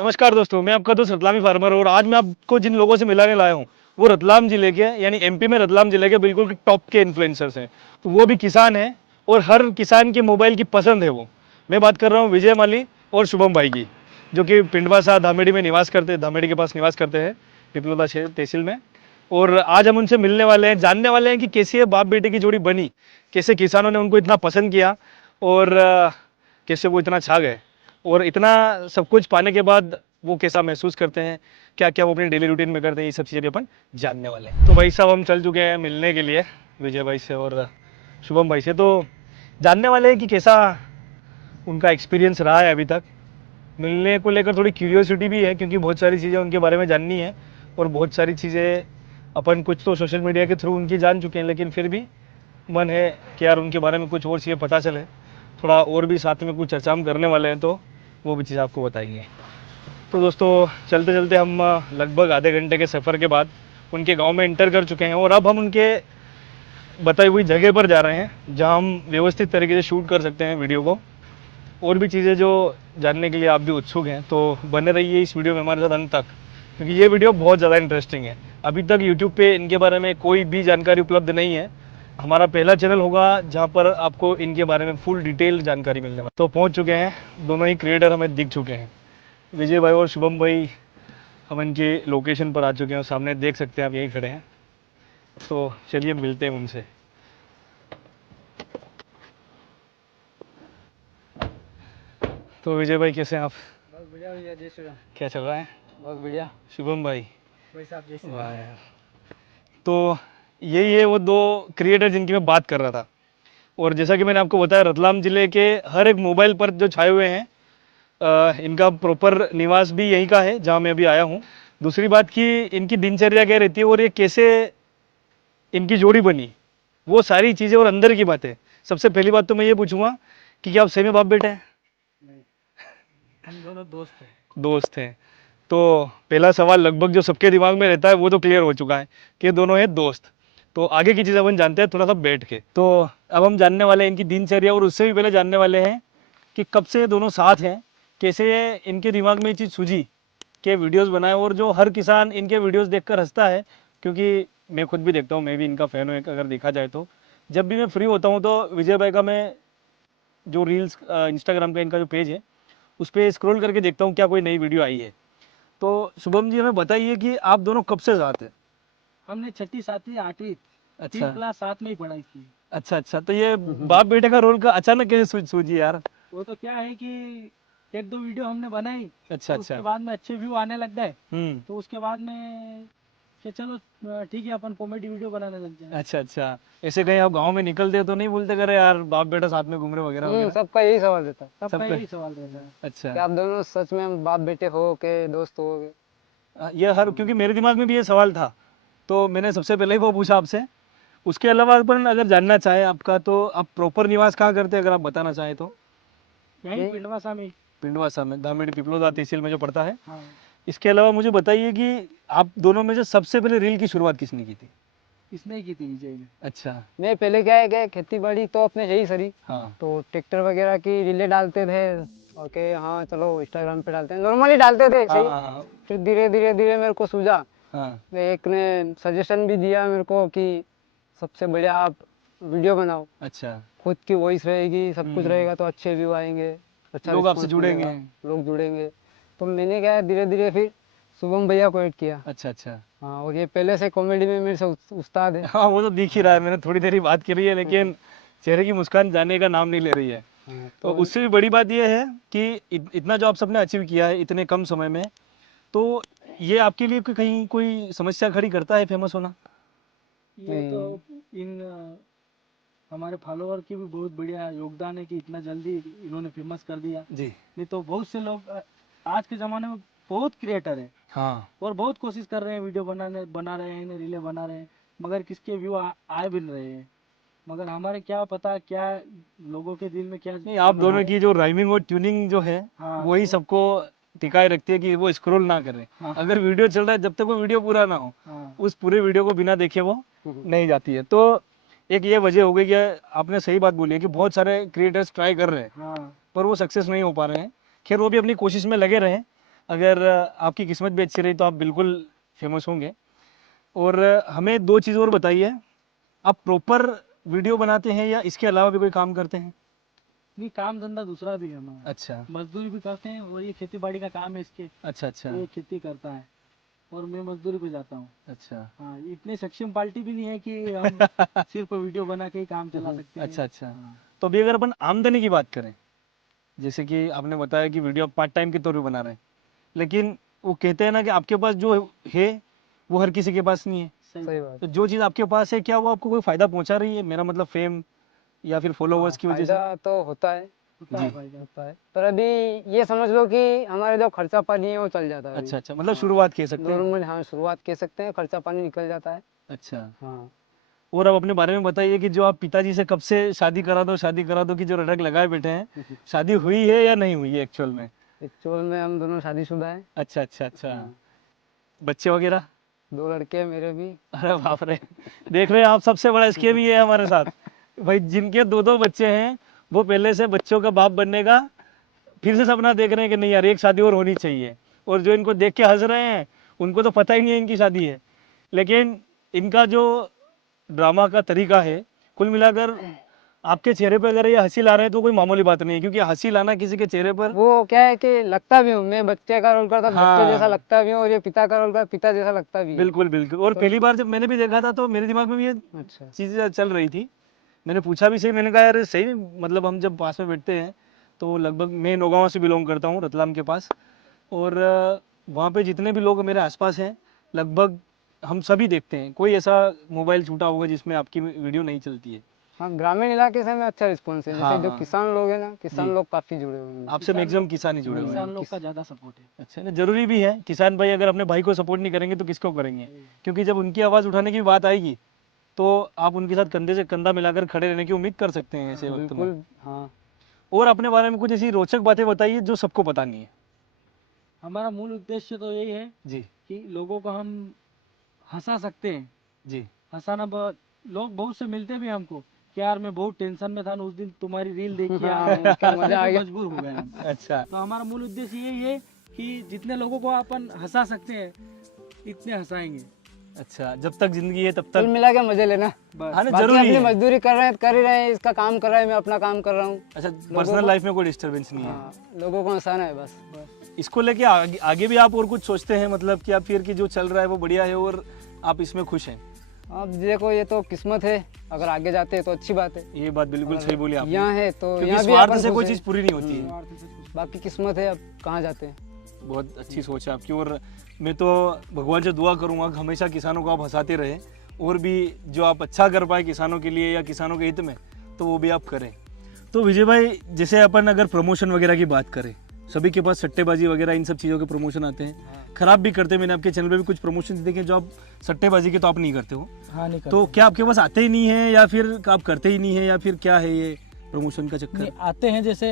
नमस्कार दोस्तों, मैं आपका दोस्त रतलामी फार्मर और आज मैं आपको जिन लोगों से मिलाने लाया हूँ वो रतलाम जिले के यानी एमपी में रतलाम जिले के बिल्कुल टॉप के इन्फ्लुएंसर्स हैं। तो वो भी किसान हैं और हर किसान के मोबाइल की पसंद है वो। मैं बात कर रहा हूँ विजय माली और शुभम भाई की, जो कि पिंडवासा धामेड़ी में निवास करते हैं, धामेड़ी के पास निवास करते हैं पिपलोदा तहसील में। और आज हम उनसे मिलने वाले हैं, जानने वाले हैं कि कैसे ये बाप बेटे की जोड़ी बनी, कैसे किसानों ने उनको इतना पसंद किया और कैसे वो इतना छा गए, और इतना सब कुछ पाने के बाद वो कैसा महसूस करते हैं, क्या क्या वो अपनी डेली रूटीन में करते हैं, ये सब चीज़ें भी अपन जानने वाले हैं। तो भाई साहब हम चल चुके हैं मिलने के लिए विजय भाई से और शुभम भाई से, तो जानने वाले हैं कि कैसा उनका एक्सपीरियंस रहा है अभी तक। मिलने को लेकर थोड़ी क्यूरियोसिटी भी है क्योंकि बहुत सारी चीज़ें उनके बारे में जाननी है और बहुत सारी चीज़ें अपन कुछ तो सोशल मीडिया के थ्रू उनकी जान चुके हैं, लेकिन फिर भी मन है कि यार उनके बारे में कुछ और चीज़ें पता चले, थोड़ा और भी साथ में कुछ चर्चा हम करने वाले हैं, तो वो भी चीज़ आपको बताएंगे। तो दोस्तों चलते चलते हम लगभग आधे घंटे के सफ़र के बाद उनके गांव में इंटर कर चुके हैं और अब हम उनके बताई हुई जगह पर जा रहे हैं जहां हम व्यवस्थित तरीके से शूट कर सकते हैं वीडियो को। और भी चीज़ें जो जानने के लिए आप भी उत्सुक हैं तो बने रहिए इस वीडियो में हमारे साथ अंत तक, क्योंकि ये वीडियो बहुत ज़्यादा इंटरेस्टिंग है। अभी तक यूट्यूब पे इनके बारे में कोई भी जानकारी उपलब्ध नहीं है। हमारा पहला चैनल होगा जहाँ पर आपको इनके बारे में फुल डिटेल जानकारी मिलने वाली। तो पहुँच चुके हैं, दोनों ही क्रिएटर हमें दिख चुके हैं, विजय भाई और शुभम भाई। हम इनके लोकेशन पर आ चुके हैं, सामने देख सकते हैं आप, यहीं खड़े हैं। तो चलिए मिलते हैं उनसे। तो विजय भाई कैसे हैं आप? बहुत बढ़िया भैया, जय श्री राम। क्या चल रहा है? बहुत बढ़िया शुभम भाई भाई साहब, जय श्री वाह राम। यार। तो यही है वो दो क्रिएटर जिनकी मैं बात कर रहा था। और जैसा कि मैंने आपको बताया, रतलाम जिले के हर एक मोबाइल पर जो छाए हुए हैं, इनका प्रॉपर निवास भी यहीं का है जहाँ मैं अभी आया हूँ। दूसरी बात कि इनकी दिनचर्या क्या रहती है और ये कैसे इनकी जोड़ी बनी, वो सारी चीज़ें और अंदर की बातें। सबसे पहली बात तो मैं ये पूछूंगा कि क्या आप सही में बाप बेटे हैं? नहीं, हम दोनों दोस्त हैं। दोस्त हैं। तो पहला सवाल लगभग जो सबके दिमाग में रहता है वो तो क्लियर हो चुका है कि ये दोनों हैं दोस्त। तो आगे की चीज़ अपन जानते हैं थोड़ा सा बैठ के। तो अब हम जानने वाले हैं इनकी दिनचर्या, और उससे भी पहले जानने वाले हैं कि कब से दोनों साथ हैं, कैसे इनके दिमाग में ये चीज़ सूझी कि वीडियोस बनाए, और जो हर किसान इनके वीडियोस देखकर हंसता है। क्योंकि मैं खुद भी देखता हूँ, मैं भी इनका फ़ैन हूँ अगर देखा जाए तो। जब भी मैं फ्री होता हूँ तो विजय भाई का मैं जो रील्स इंस्टाग्राम का इनका जो पेज है उस पर स्क्रॉल करके देखता हूँ क्या कोई नई वीडियो आई है। तो शुभम जी हमें बताइए कि आप दोनों कब से साथ हैं? हमने छठी, सातवीं, आठवीं, अच्छा 3 क्लास साथ में ही पढ़ाई की। अच्छा अच्छा। तो ये बाप बेटे का रोल का अचानक कैसे सूझी यार? वो तो क्या है कि एक दो वीडियो हमने बनाई, अच्छा तो उसके अच्छा। बाद में अच्छे व्यू आने लग गए। हम्म। तो उसके बाद में कि चलो ठीक है, अपन कॉमेडी वीडियो बनाने लग जाए। अच्छा अच्छा। ऐसे कहीं आप गांव में निकलते तो नहीं बोलते करे यार बाप बेटा साथ में घूम रहे वगैरह वगैरह? सबका यही सवाल रहता है सबका सबका यही सवाल रहता है। अच्छा। कि आप दोनों सच में बाप बेटे हो के दोस्त हो के? ये हर, क्योंकि मेरे दिमाग में भी ये सवाल था तो मैंने सबसे पहले ही वो पूछा आपसे। उसके अलावा अपन अगर जानना चाहें आपका, तो आप प्रॉपर निवास कहाँ करते हैं अगर आप बताना चाहें तो? यही पिंडवासा में। पिंडवासा में, धामेड़ी पिपलोदा तहसील में जो पड़ता है। हाँ, इसके अलावा मुझे बताइए कि आप दोनों में से सबसे पहले रील की शुरुआत किसने की थी? इसने ही की थी, विजय ने। अच्छा। मैं पहले क्या है कि खेती बाड़ी तो अपने यही सरी, हाँ तो ट्रैक्टर वगैरह की रीलें डालते थे और के हाँ चलो इंस्टाग्राम पे डालते हैं, नॉर्मली डालते थे हाँ सही। हाँ फिर धीरे धीरे धीरे मेरे को सूझा, हाँ। एक ने सजेशन भी दिया मेरे को कि सबसे बढ़िया आप वीडियो बनाओ, अच्छा। खुद की वॉइस रहेगी, सब कुछ रहेगा तो अच्छे व्यू आएंगे, अच्छा लोग आपसे रिस्पॉन्स जुड़ेंगे। मिलेगा, लोग जुड़ेंगे। तो मैंने क्या है धीरे धीरे फिर शुभम भैया को ऐड किया। अच्छा अच्छा। हाँ, और ये पहले से कॉमेडी में मेरे से उस्ताद है। हाँ वो तो दिख ही रहा है, मैंने थोड़ी देर ही बात करी है लेकिन चेहरे की मुस्कान जाने का नाम नहीं ले रही है। हाँ, तो उससे भी बड़ी बात यह है कि इतना जो आप सबने अचीव किया है इतने कम समय में, तो ये आपके लिए कहीं कोई समस्या खड़ी करता है फेमस होना? ये तो इन हमारे फॉलोअर की भी बहुत बढ़िया योगदान है कि इतना जल्दी इन्होंने फेमस कर दिया। जी। नहीं तो बहुत से लोग आज के ज़माने में बहुत क्रिएटर हैं हाँ और बहुत कोशिश कर रहे हैं, वीडियो बना रहे हैं, रीलें बना रहे हैं, मगर किसके व्यू आए भी नहीं रहे हैं। मगर हमारे क्या पता क्या लोगों के दिल में क्या नहीं, आप दोनों की जो राइमिंग और ट्यूनिंग जो है हाँ, वही सबको टिकाए रखती है कि वो स्क्रॉल ना करें। हाँ, अगर वीडियो चल रहा है जब तक वो वीडियो पूरा ना हो, हाँ, उस पूरे वीडियो को बिना देखे वो नहीं जाती है। तो एक ये वजह हो गई कि आपने सही बात बोली है कि बहुत सारे क्रिएटर्स ट्राई कर रहे हैं हाँ, पर वो सक्सेस नहीं हो पा रहे हैं। खैर वो भी अपनी कोशिश में लगे रहे। अगर आपकी किस्मत भी अच्छी रही तो आप बिल्कुल फेमस होंगे। और हमें दो चीज़ और बताइए, आप प्रॉपर वीडियो बनाते हैं या इसके अलावा भी कोई काम करते हैं? नहीं, काम धंधा दूसरा भी है हमारा, अच्छा मजदूरी भी करते हैं, और ये खेती बाड़ी का काम है इसके, अच्छा अच्छा ये खेती करता है और मैं मजदूरी पे जाता हूँ। अच्छा हाँ, इतने सक्षम पार्टी भी नहीं है कि हम सिर्फ वीडियो बना के ही काम चला सकते हैं। अच्छा अच्छा। हाँ। तो अभी अगर अपन आमदनी की बात करें, जैसे कि आपने बताया कि वीडियो आप पार्ट टाइम के तौर पे बना रहे हैं, लेकिन वो कहते हैं ना कि आपके पास जो है वो हर किसी के पास नहीं है। सही सही बात। तो जो चीज़ आपके पास है क्या वो आपको कोई फायदा पहुंचा रही है? मेरा मतलब फेम या फिर फॉलोवर्स की वजह से? फायदा तो होता है, होता जी। है भाई। होता है, पर अभी ये समझ लो कि हमारे जो खर्चा पानी है वो चल जाता है अभी। अच्छा अच्छा, मतलब शुरुआत कह सकते हैं। नॉर्मल, हाँ शुरुआत कह सकते हैं, खर्चा पानी निकल जाता है। अच्छा। हाँ। और अब अपने बारे में बताइए कि जो आप पिताजी से कब से शादी करा दो की जो रटक लगाए बैठे हैं, शादी हुई है या नहीं हुई है एक्चुअल में? एक्चुअल में हम दोनों शादीशुदा हैं। अच्छा अच्छा अच्छा। हाँ। बच्चे वगैरह? 2 लड़के हैं मेरे भी। अरे बाप रे, देख रहे हैं आप, सबसे बड़ा स्कीम ये है हमारे साथ। भाई जिनके दो दो बच्चे हैं वो पहले से बच्चों का बाप बनने का फिर से सपना देख रहे हैं कि नहीं यार एक शादी और होनी चाहिए। और जो इनको देख के हंस रहे हैं उनको तो पता ही नहीं है इनकी शादी है। लेकिन इनका जो ड्रामा का तरीका है, कुल मिलाकर आपके चेहरे पे अगर ये हंसी ला रहे हैं तो कोई मामूली बात नहीं है, क्योंकि हंसी लाना किसी के चेहरे पर। वो क्या है कि लगता भी हूँ मैं बच्चे का रोल करता, हाँ। बच्चे जैसा लगता भी हूँ, और ये पिता का रोल करता पिता जैसा लगता भी है। बिल्कुल बिल्कुल। और पहली बार जब मैंने भी देखा था तो मेरे दिमाग में भी ये अच्छा। चीज़ चल रही थी। मैंने पूछा भी सही, मैंने कहा यार सही, मतलब हम जब पास में बैठते हैं तो लगभग, मैं नौगांव से बिलोंग करता हूँ, रतलाम के पास, और वहाँ पे जितने भी लोग मेरे आसपास हैं लगभग हम सभी देखते हैं, कोई ऐसा मोबाइल छूटा होगा जिसमें आपकी वीडियो नहीं चलती है। हाँ, ग्रामीण इलाके से में अच्छा रिस्पॉन्स है। हाँ जैसे जो हाँ किसान लोग हैं ना, किसान जी। लोग काफी जुड़े हुए हैं। आपसे मैक्सिमम किसान ही जुड़े हुए हैं। किसान लोग का ज्यादा सपोर्ट है। अच्छा ना, जरूरी भी है। किसान भाई अगर अपने भाई को सपोर्ट नहीं करेंगे तो किसको करेंगे? क्योंकि जब उनकी आवाज़ उठाने की बात आएगी तो आप उनके साथ कंधे से कंधा मिलाकर खड़े रहने की उम्मीद कर सकते हैं ऐसे वक्त में। बिल्कुल। हाँ। और अपने बारे में कुछ ऐसी रोचक बातें बताइए जो सबको पता नहीं है। हमारा मूल उद्देश्य तो यही है जी कि लोगों को हम हंसा सकते हैं। जी। हंसाना बहुत, लोग बहुत से मिलते भी हैं हमको कि यार मैं बहुत टेंशन में था ना, उस दिन तुम्हारी रील देख के हाँ, यार क्या हंसने मजा आ पे गया। मजबूर हो गए हम। अच्छा तो हमारा मूल उद्देश्य यही है कि जितने लोगों को अपन हंसा सकते हैं इतने हंसाएंगे। अच्छा, जब तक जिंदगी है तब कुल तक। मिला के मजे लेना। बस। हाँ ना, बाकी जरूरी अपनी है। मजदूरी कर रहे हैं, कर ही रहे हैं, इसका काम कर रहा है, मैं अपना काम कर रहा हूँ। अच्छा, पर्सनल लाइफ में कोई डिस्टरबेंस नहीं है। हाँ, लोगों को हंसाना है बस। इसको लेके आगे भी आप और कुछ सोचते हैं, मतलब कि आप फिर कि जो चल रहा है वो बढ़िया है और आप इसमें खुश हैं? अब देखो, ये तो किस्मत है, अगर आगे जाते हैं तो अच्छी बात है। ये बात बिल्कुल सही बोली आपने। यहाँ है तो क्योंकि यहाँ भी स्वार्थ अपन से खुश कोई हैं। चीज़ पूरी नहीं होती है। बाकी किस्मत है, अब कहाँ जाते हैं। बहुत अच्छी सोच है आपकी। और मैं तो भगवान से दुआ करूंगा कि हमेशा किसानों को आप हंसाते रहें, और भी जो आप अच्छा कर पाए किसानों के लिए या किसानों के हित में तो वो भी आप करें। तो विजय भाई, जैसे अपन अगर प्रमोशन वगैरह की बात करें, सभी के पास सट्टेबाजी वगैरह इन सब चीज़ों के प्रमोशन आते हैं, खराब भी करते हैं। मैंने आपके चैनल पे भी कुछ प्रमोशन देखे जो आप सट्टेबाजी के तो आप नहीं करते हो। हाँ, नहीं तो क्या आपके पास आते ही नहीं है या फिर आप करते ही नहीं है या फिर क्या है ये प्रमोशन का चक्कर? नहीं, आते हैं। जैसे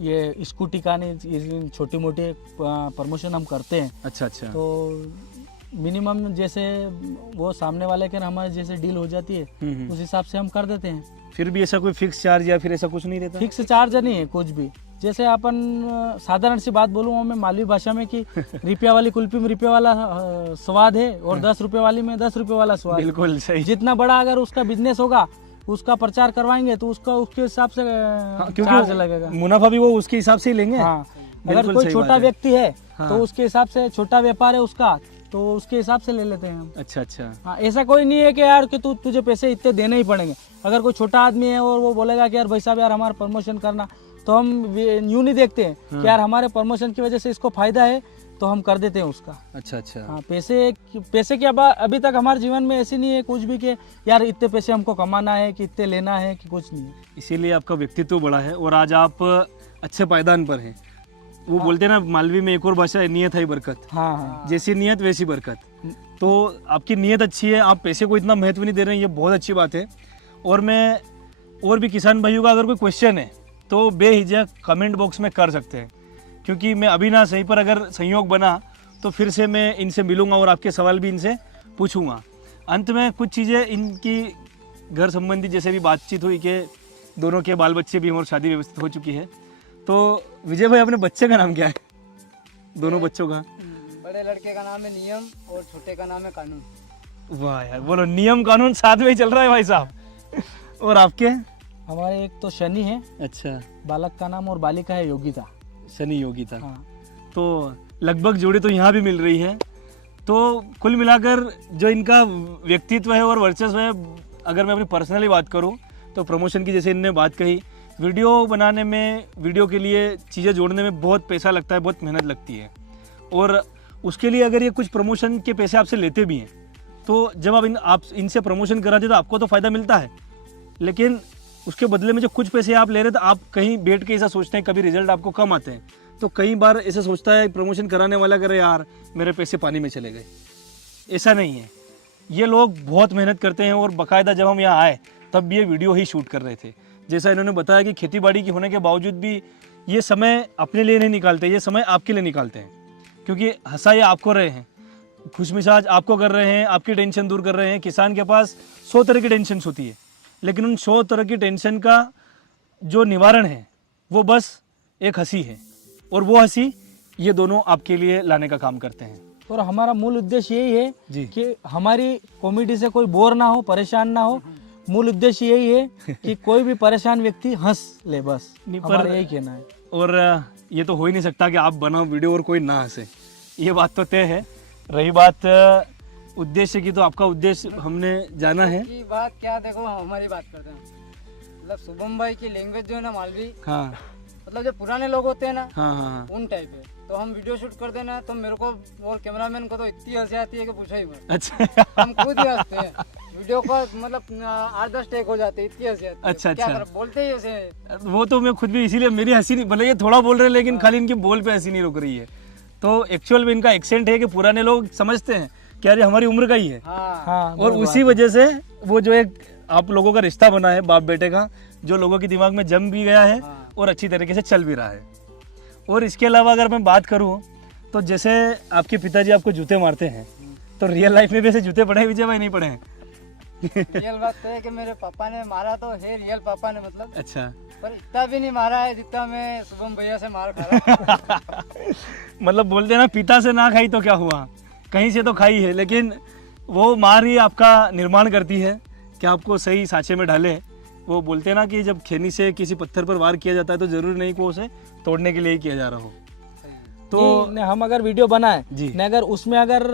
ये स्कूटी का नहीं, छोटी मोटी प्रमोशन हम करते हैं। अच्छा अच्छा। तो मिनिमम जैसे वो सामने वाले के हमारे जैसे डील हो जाती है उस हिसाब से हम कर देते हैं। फिर भी ऐसा कोई फिक्स चार्ज या फिर ऐसा कुछ नहीं रहता? फिक्स चार्ज नहीं है कुछ भी। जैसे अपन साधारण सी बात बोलूँ मैं मालवी भाषा में कि रुपया वाली कुल्फी में रुपये वाला स्वाद है और 10 रुपये वाली में 10 रुपये वाला स्वाद है। बिल्कुल सही। जितना बड़ा अगर उसका बिजनेस होगा उसका प्रचार करवाएंगे तो उसका उसके हिसाब से चार्ज लगेगा। मुनाफा भी वो उसके हिसाब से ही लेंगे। हाँ, अगर बिल्कुल कोई सही छोटा बात है। व्यक्ति है हाँ। तो उसके हिसाब से, छोटा व्यापार है उसका तो उसके हिसाब से ले लेते हैं हम। अच्छा अच्छा। हाँ, ऐसा कोई नहीं है कि यार कि तुझे पैसे इतने देने ही पड़ेंगे। अगर कोई छोटा आदमी है और वो बोलेगा कि यार भाई साहब यार हमारा प्रमोशन करना, तो हम यूँ नहीं देखते हैं कि यार हमारे प्रमोशन की वजह से इसको फायदा है तो हम कर देते हैं उसका। अच्छा अच्छा। हाँ, पैसे की अभी तक हमारे जीवन में ऐसी नहीं है कुछ भी कि यार इतने पैसे हमको कमाना है कि इतने लेना है कि कुछ नहीं है। इसीलिए आपका व्यक्तित्व बड़ा है और आज आप अच्छे पायदान पर हैं। वो बोलते हैं ना मालवी में एक और भाषा है, नियत है बरकत। हाँ हाँ, जैसी नियत वैसी बरकत। तो आपकी नियत अच्छी है, आप पैसे को इतना महत्व नहीं दे रहे हैं, ये बहुत अच्छी बात है। और मैं और भी किसान भाइयों का अगर कोई क्वेश्चन है तो बेहिचक कमेंट बॉक्स में कर सकते हैं, क्योंकि मैं अभी ना सही पर अगर संयोग बना तो फिर से मैं इनसे मिलूंगा और आपके सवाल भी इनसे पूछूंगा। अंत में कुछ चीज़ें इनकी घर संबंधी जैसे भी बातचीत हुई कि दोनों के बाल बच्चे भी हैं और शादी व्यवस्थित हो चुकी है। तो विजय भाई, अपने बच्चे का नाम क्या है? दोनों बच्चों का? बड़े लड़के का नाम है नियम और छोटे का नाम है कानून। वाह यार, बोलो नियम कानून साथ में ही चल रहा है भाई साहब। और आपके? हमारे एक तो शनि है, अच्छा, बालक का नाम, और बालिका है योगिता। शनि योगिता। हाँ। तो लगभग जोड़ी तो यहाँ भी मिल रही है। तो कुल मिलाकर जो इनका व्यक्तित्व है और वर्चस्व है, अगर मैं अपनी पर्सनली बात करूँ तो प्रमोशन की, जैसे इनने बात कही, वीडियो बनाने में, वीडियो के लिए चीज़ें जोड़ने में बहुत पैसा लगता है, बहुत मेहनत लगती है। और उसके लिए अगर ये कुछ प्रमोशन के पैसे आपसे लेते भी हैं, तो जब आप इनसे प्रमोशन कराते तो आपको तो फ़ायदा मिलता है, लेकिन उसके बदले में जो कुछ पैसे आप ले रहे, तो आप कहीं बैठ के ऐसा सोचते हैं, कभी रिजल्ट आपको कम आते हैं, तो कई बार ऐसा सोचता है प्रमोशन कराने वाला, करे यार मेरे पैसे पानी में चले गए। ऐसा नहीं है, ये लोग बहुत मेहनत करते हैं। और बाकायदा जब हम यहाँ आए तब भी ये वीडियो ही शूट कर रहे थे। जैसा इन्होंने बताया कि खेतीबाड़ी की होने के बावजूद भी ये समय अपने लिए नहीं निकालते, ये समय आपके लिए निकालते हैं, क्योंकि हंसा ये आपको रहे हैं, खुशमिजाज आपको कर रहे हैं, आपकी टेंशन दूर कर रहे हैं। किसान के पास 100 तरह की टेंशन होती है, लेकिन उन 100 तरह की टेंशन का जो निवारण है वो बस एक हंसी है, और वो हंसी ये दोनों आपके लिए लाने का काम करते हैं। और हमारा मूल उद्देश्य यही है जी। कि हमारी कॉमेडी से कोई बोर ना हो, परेशान ना हो। मूल उद्देश्य यही है कि कोई भी परेशान व्यक्ति हंस ले, बस हमारा यही कहना है। और ये तो हो ही नहीं सकता कि आप बनाओ वीडियो और कोई ना हंसे, ये बात तो तय है। रही बात उद्देश्य की, तो आपका उद्देश्य हमने जाना है। की बात क्या, देखो हमारी बात करते हैं, मतलब शुभम भाई की लैंग्वेज जो है ना मालवी, हाँ मतलब जो पुराने लोग होते हैं ना, हाँ हाँ। उन टाइप है। तो हम वीडियो शूट करते हैं ना, तो मेरे को और कैमरामैन को तो इतनी हंसी आती है कि पूछो ही मत। अच्छा हम खुद ही हंसते हैं, वीडियो को मतलब 8-10 टेक हो जाते हैं, इतनी हंसी आती है। अच्छा, क्या अच्छा। करें, बोलते ही ऐसे। वो तो मैं खुद भी, इसीलिए मेरी हंसी नहीं, भले ये थोड़ा बोल रहे हैं लेकिन खाली इनके बोल पे हंसी नहीं रुक रही है। तो एक्चुअल में इनका एक्सेंट है कि पुराने लोग समझते हैं कि यार ये हमारी उम्र का ही है। हाँ, हाँ, और उसी वजह से वो जो एक आप लोगों का रिश्ता बना है बाप बेटे का, जो लोगों के दिमाग में जम भी गया है और अच्छी तरीके से चल भी रहा है। और इसके अलावा अगर मैं बात करूं, तो जैसे आपके पिताजी आपको जूते मारते हैं, तो रियल लाइफ में भी ऐसे जूते पड़े हैं विजय भाई, नहीं पड़े हैं? रियल बात तो है कि मेरे पापा ने मारा तो है, रियल पापा ने, मतलब अच्छा। पर इतना भी नहीं मारा है जितना मैं शुभम भैया से मार खा रहा हूं। मतलब बोलते हैं ना, पिता से ना खाई तो क्या हुआ, कहीं से तो खाई है, लेकिन वो मार ही आपका निर्माण करती है कि आपको सही सांचे में डाले। वो बोलते हैं ना कि जब खैनी से किसी पत्थर पर वार किया जाता है तो जरूरी नहीं कि उसे तोड़ने के लिए ही किया जा रहा हो। तो तो हम अगर वीडियो बनाए जी। ने, अगर उसमें अगर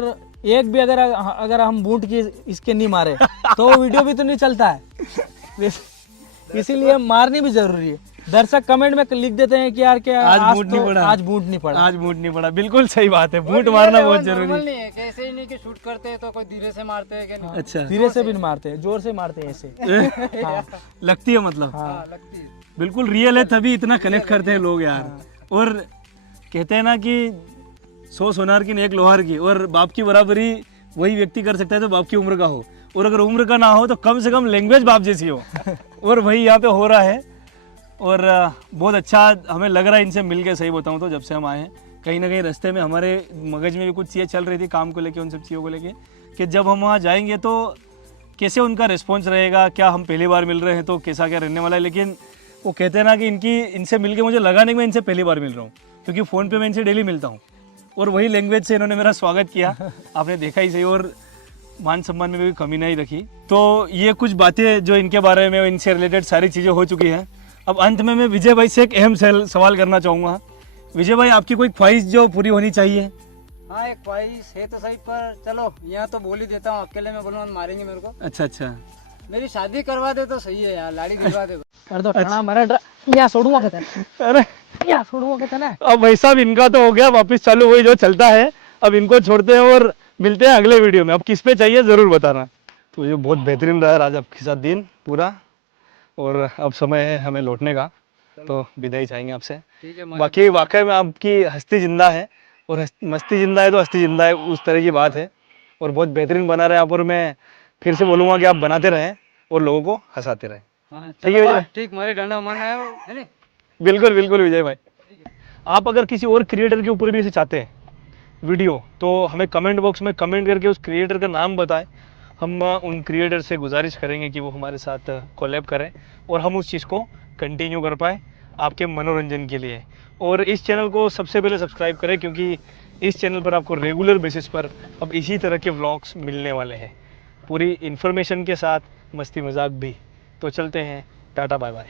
एक भी अगर हम बूट की इसके नहीं मारे तो वो वीडियो भी तो नहीं चलता है। इसीलिए मारनी भी जरूरी है। दर्शक कमेंट में लिख देते हैं कि यार क्या आज बूट नहीं तो पड़ा, आज बूट नहीं पड़ा, आज बूट नहीं पड़ा। बिल्कुल सही बात है, बूट मारना बहुत जरूरी नॉर्मल है। नहीं है कि ऐसे ही नहीं कि शूट करते हैं तो कोई धीरे से मारते हैं कि नहीं। अच्छा, धीरे से भी नहीं मारते, जोर से मारते हैं ऐसे। हाँ, लगती है मतलब। हाँ, लगती है। बिल्कुल रियल है, तभी इतना कनेक्ट करते हैं लोग यार। और कहते हैं ना कि 100 सोनार की 1 लोहार की, और बाप की बराबरी वही व्यक्ति कर सकता है जो बाप की उम्र का हो, और अगर उम्र का ना हो तो कम से कम लैंग्वेज बाप जैसी हो। और वही यहाँ पे हो रहा है। और बहुत अच्छा हमें लग रहा है इनसे मिल के, सही बताऊँ तो जब से हम आए हैं, कहीं ना कहीं रास्ते में हमारे मगज में भी कुछ चीज़ें चल रही थी काम को लेके, उन सब चीज़ों को लेके, कि जब हम वहाँ जाएंगे तो कैसे उनका रिस्पॉन्स रहेगा, क्या हम पहली बार मिल रहे हैं तो कैसा क्या रहने वाला है। लेकिन वो कहते हैं ना कि इनसे मिल के मुझे लगा नहीं कि मैं इनसे पहली बार मिल रहा हूँ, क्योंकि फ़ोन पे मैं इनसे डेली मिलता हूँ, और वही लैंग्वेज से इन्होंने मेरा स्वागत किया, आपने देखा ही सही, और मान सम्मान में भी कमी नहीं रखी। तो ये कुछ बातें जो इनके बारे में, इनसे रिलेटेड सारी चीज़ें हो चुकी हैं। अब अंत में मैं विजय भाई से एक अहम सवाल करना चाहूँगा। विजय भाई, आपकी कोई ख्वाहिश जो पूरी होनी चाहिए? हाँ, एक ख्वाहिश है तो सही, पर चलो यहाँ तो बोल ही देता हूँ, अकेले में बोलूँगा मारेंगे मेरे को। अच्छा अच्छा। मेरी शादी करवा दे तो सही है यार, लाड़ी दिलवा दे। कर दो टाणा मारा या छोड़ूंगा के तने, अरे या छोड़ूंगा के तने। अब भाई साहब इनका तो हो गया, वापस चालू वही जो चलता है। अब इनको छोड़ते हैं और मिलते हैं अगले वीडियो में। अब किस पे चाहिए ज़रूर बताना। तो ये बहुत बेहतरीन रहा आज आपके साथ दिन पूरा, और अब समय है हमें लौटने का, तो विदाई चाहेंगे आपसे। ठीक है, बाकी वाकई में आपकी हस्ती जिंदा है, और मस्ती जिंदा है तो हस्ती जिंदा है, उस तरह की बात है। और बहुत बेहतरीन बना रहे आप, और मैं फिर से बोलूँगा कि आप बनाते रहें और लोगों को हंसाते रहें। ठीक है विजय? ठीक, मारे डंडा मारना है नहीं? बिल्कुल बिल्कुल विजय भाई। आप अगर किसी और क्रिएटर के ऊपर भी इसे चाहते हैं वीडियो, तो हमें कमेंट बॉक्स में कमेंट करके उस क्रिएटर का नाम बताएं। हम उन क्रिएटर से गुजारिश करेंगे कि वो हमारे साथ कोलैब करें, और हम उस चीज़ को कंटिन्यू कर पाए आपके मनोरंजन के लिए। और इस चैनल को सबसे पहले सब्सक्राइब करें, क्योंकि इस चैनल पर आपको रेगुलर बेसिस पर अब इसी तरह के व्लॉग्स मिलने वाले हैं, पूरी इन्फॉर्मेशन के साथ, मस्ती मजाक भी। तो चलते हैं, टाटा बाय बाय।